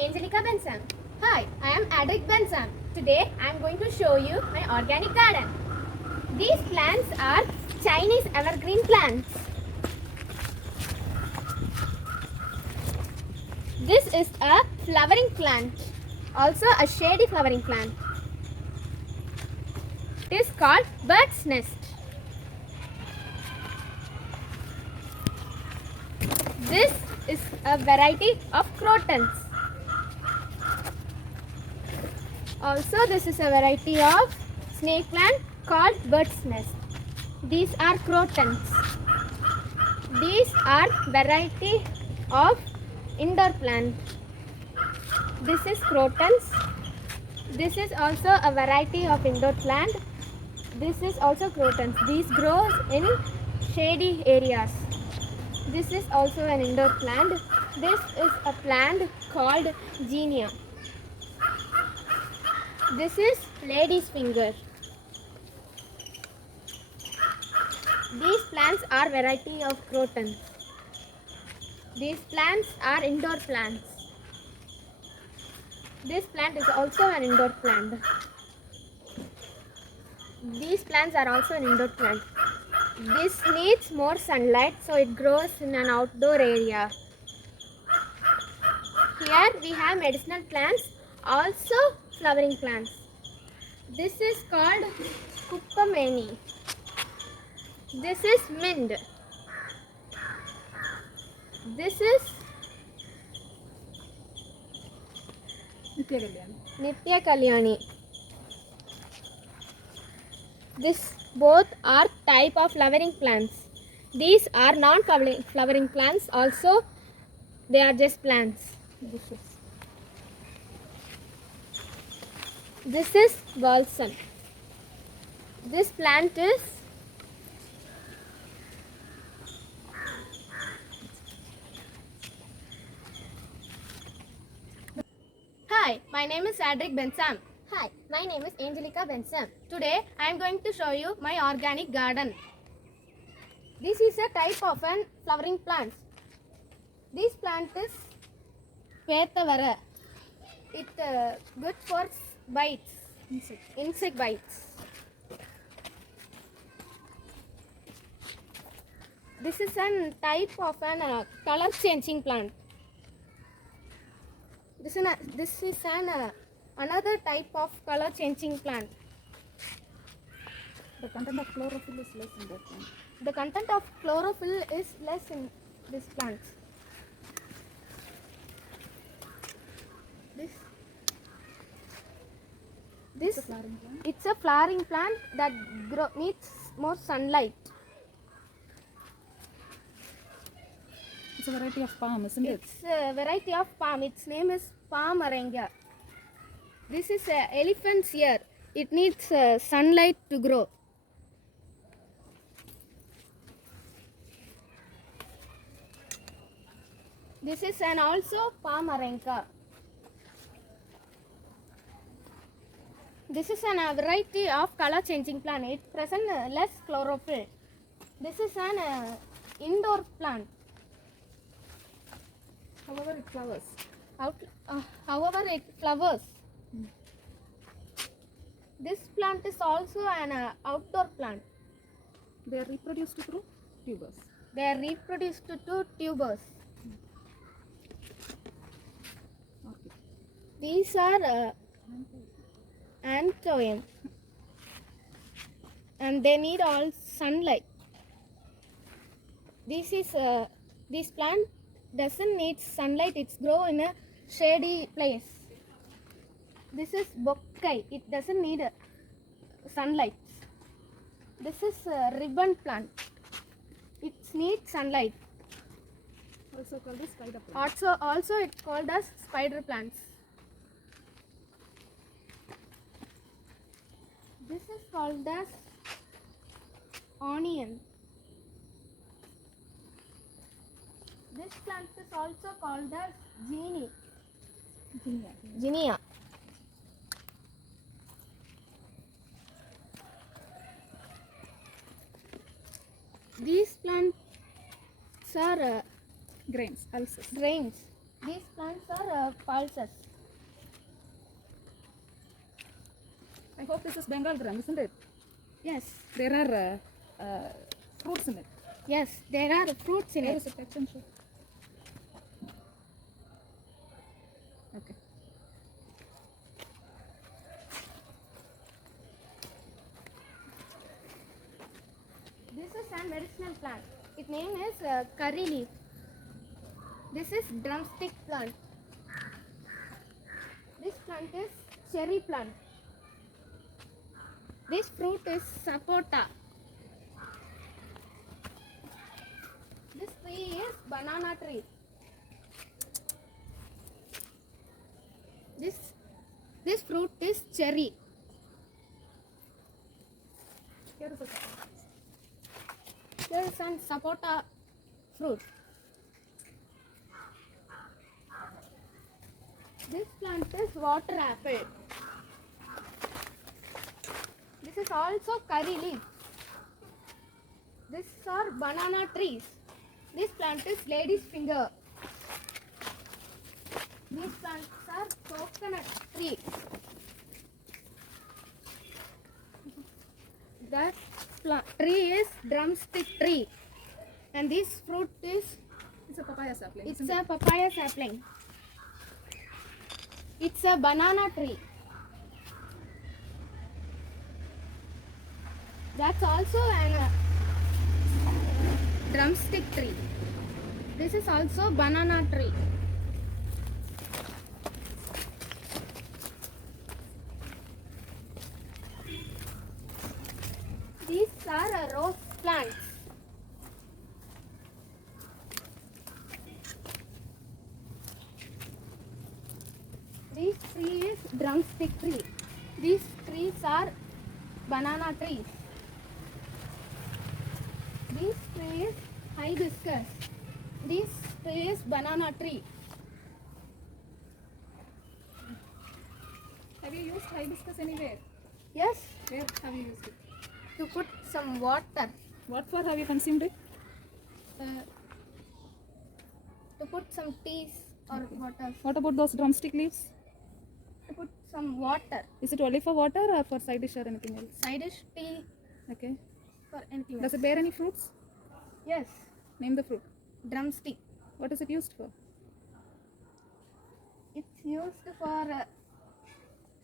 Angelica Bensam. Hi, I am Adric Bensam. Today I am going to show you my organic garden. These plants are Chinese evergreen plants. This is a flowering plant, also a shady flowering plant. It is called bird's nest. This is a variety of crotons. Also, this is a variety of snake plant called bird's nest. These are crotons. These are variety of indoor plant. This is crotons. This is also a variety of indoor plant. This is also crotons. These grows in shady areas. This is also an indoor plant. This is a plant called Zinnia. This is lady's finger. These plants are variety of crotons. These plants are indoor plants. This plant is also an indoor plant. These plants are also an indoor plant. This needs more sunlight, so it grows in an outdoor area. Here we have medicinal plants, also flowering plants. This is called Cupamani. This is mint. This is Nitya Kalyani. This both are type of flowering plants. These are non-flowering plants. Also, they are just plants. This is balsam. This plant is Hi, my name is Adric Bensam. Hi, my name is Angelica Bensam. Today I am going to show you my organic garden. This is a type of an flowering plant. This plant is Vetavara. It good for bites, insect bites. This is a type of an color changing plant. This is another type of color changing plant. The content of chlorophyll is less in that plant. The content of chlorophyll is less in this plant. This It's a flowering plant. it's a flowering plant that needs more sunlight. It's a variety of palm, isn't it? It's a variety of palm. Its name is palm arenga. This is elephant's ear. It needs sunlight to grow. This is also palm arenga. This is a variety of color changing plant. It presents less chlorophyll. This is an indoor plant. However, it flowers. However, it flowers. This plant is also an outdoor plant. They are reproduced through tubers. They are reproduced to tubers. Okay. These are anthoium, and they need all sunlight. This plant doesn't need sunlight. It's grow in a shady place. This is bokkai. It doesn't need sunlight. This is a ribbon plant. It needs sunlight. Also called as spider plant. Also it's called as spider plants. This is called as onion. This plant is also called as zinnia. These plants are Grains, ulcers. grains. These plants are have pulses. I hope this is Bengal gram, isn't it? Yes. There are fruits in it. Yes, there are fruits in Where it. is it? Touch and show. Okay. This is a medicinal plant. Its name is curry leaf. This is drumstick plant. This plant is cherry plant. This fruit is sapota. This tree is banana tree. This fruit is cherry. Here is it. There is some sapota fruit. This plant is water apple. This is also curry leaf. These are banana trees. This plant is lady's finger. These plants are coconut tree. That tree is drumstick tree. And this fruit is, It's a papaya sapling. it's isn't a it? papaya sapling. It's a banana tree. That's also an drumstick tree. This is also banana tree. These are rose plants. This tree is drumstick tree. These trees are banana trees. This tree is hibiscus. This tree is banana tree. Have you used hibiscus anywhere? Yes, Where have you used it? to put some water. What for have you consumed it? To put some teas or water. What about those drumstick leaves? To put some water. Is it only for water or for side dish or anything else? Side dish tea Okay. for anything Does else. it bear any fruits? Yes, Name the fruit. drumstick. What is it used for? It's used for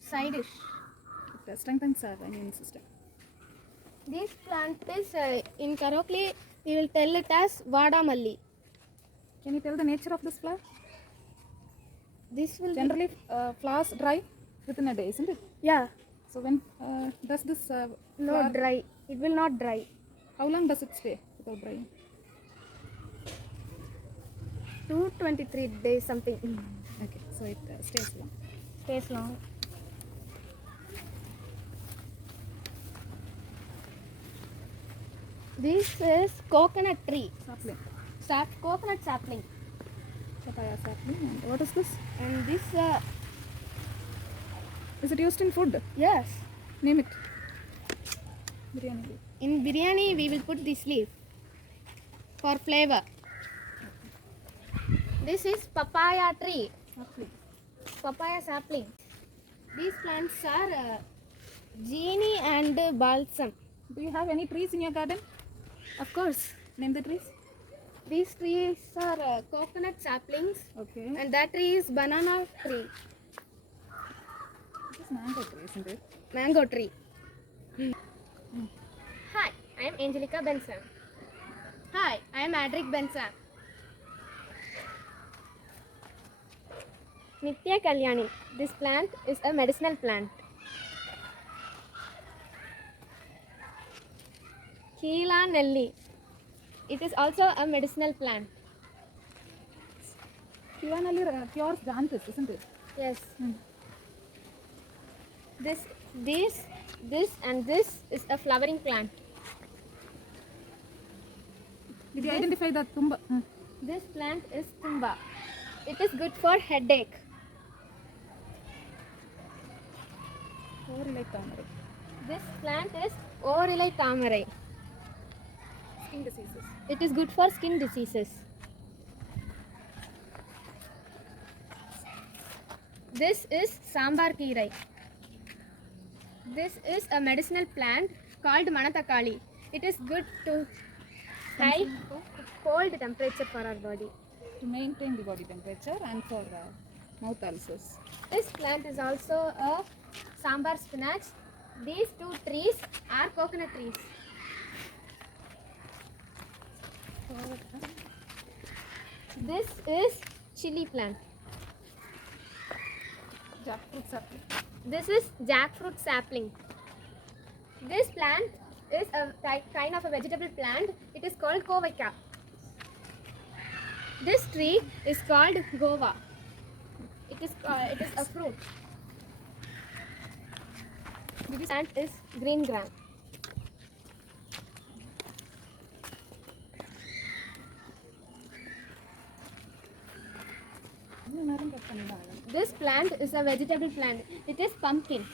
side dish. It strengthens our immune system. This plant is in Karokli, we will tell it as Vadamalli. Can you tell the nature of this flower? This will Generally, flowers dry within a day, isn't it? yeah, So when does this no flower, dry. It will not dry. how long does it stay without drying? 223 days something. Okay, so it stays long. Stays long. This is coconut tree. Sapling. Coconut sapling. Papaya sapling. And what is this? And this, Is it used in food? yes, Name it. Biryani leaf. in biryani we will put this leaf for flavor. This is papaya tree. Sapling. Papaya sapling. These plants are genie and balsam. Do you have any trees in your garden? Of course, Name the trees. these trees are coconut saplings, Okay. and that tree is banana tree, This is mango tree, isn't it? mango tree. Hi, I am Angelica Benson. Hi, I am Adric Benson. Nitya Kalyani. This plant is a medicinal plant. Keela Nelli. It is also a medicinal plant. Kivanali cures jaundice, isn't it? Yes. Hmm. This and this is a flowering plant. Did you identify the tumba? This plant is tumba. It is good for headache. Overlay tamarind. This plant is Orelai tamarai. Skin diseases. It is good for skin diseases. This is sambar kirai. This is a medicinal plant called manatakali. It is good to high cold temperature for our body. To maintain the body temperature and for mouth ulcers. This plant is also a sambar spinach. These two trees are coconut trees. This is chili plant. Jackfruit sapling. This is jackfruit sapling. This plant is a kind of a vegetable plant. It is called kovika. This tree is called gova. It is a fruit. This plant is green gram. This plant is a vegetable plant. It is pumpkin.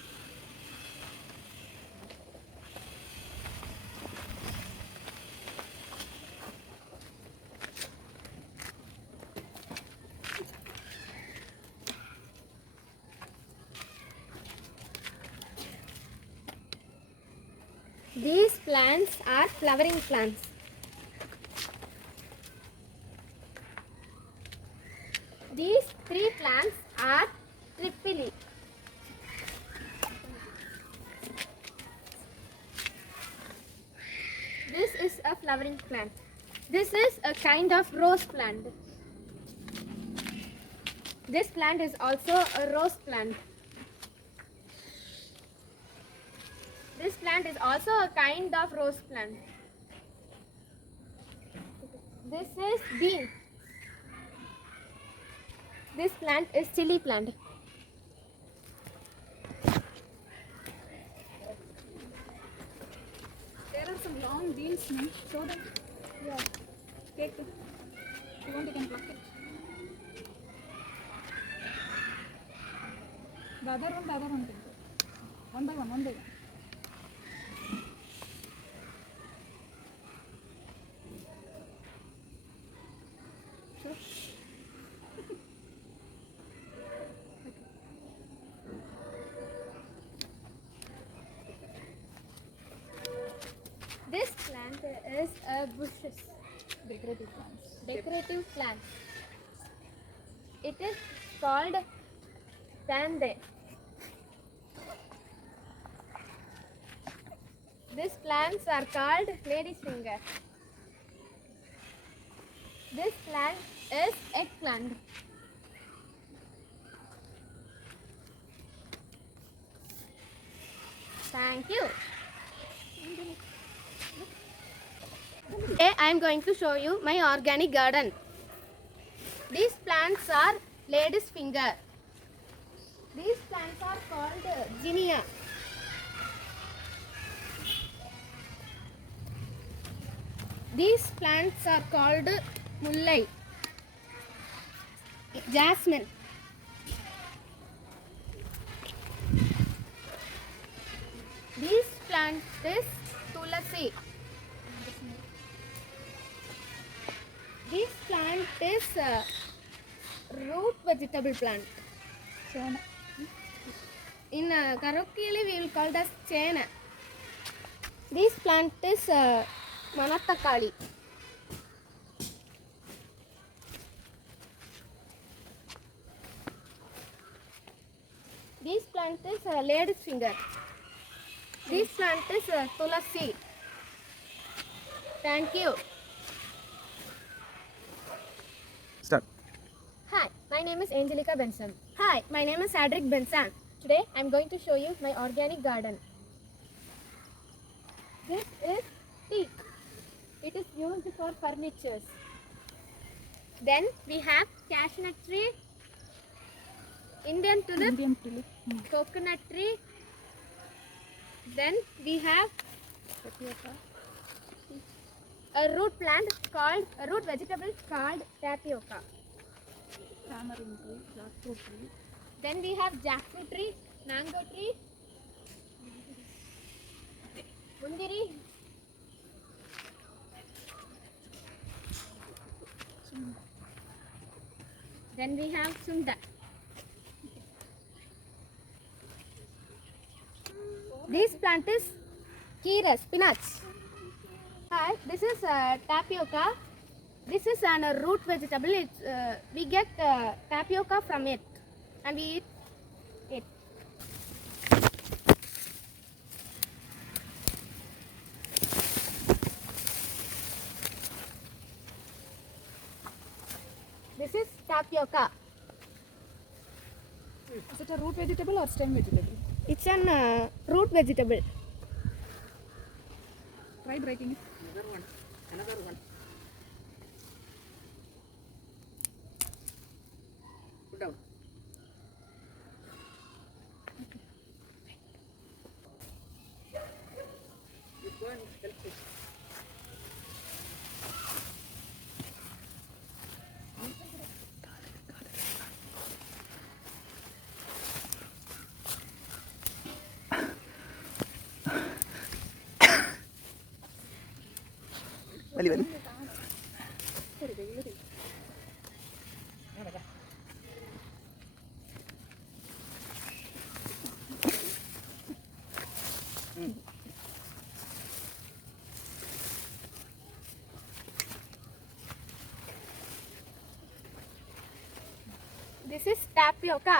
These plants are flowering plants. These three plants are tripili. This is a flowering plant. This is a kind of rose plant. This plant is also a rose plant. This plant is also a kind of rose plant. This is bean. This plant is chili plant. There are some long beans, no? Show them. Yeah. Take it. You want, you can pluck it. The other one, take it. One by one. Sure. This plant is a bushes. Decorative plants. Decorative plant. It is called tande. These plants are called lady's finger. This plant is eggplant. Thank you. Today I am going to show you my organic garden. These plants are lady's finger. These plants are called zinnia. These plants are called mullai, jasmine. This plant is tulasi. This plant is root vegetable plant. Chena. In Karakkali we will call it as chena. This plant is manatakali. This plant is lady's finger. This plant is tulasi. Thank you. Start. Hi, my name is Angelica Benson. Hi, my name is Adric Benson. Today I am going to show you my organic garden. This is teak. It is used for furniture. Then we have cashew nut tree, Indian tulip, Indian tulip. coconut tree. Then we have a root vegetable called tapioca. Tamarind tree, jackfruit tree. Then we have jackfruit tree, mango tree, mundiri. Then we have sunda. This plant is kira, spinach. Hi, this is tapioca. This is an root vegetable. We get tapioca from it, and we eat it. This is tapioca. Is it a root vegetable or stem vegetable? It's an root vegetable. Try breaking it. Another one. Put down. You go and help it. വലി വലി This is tapioca.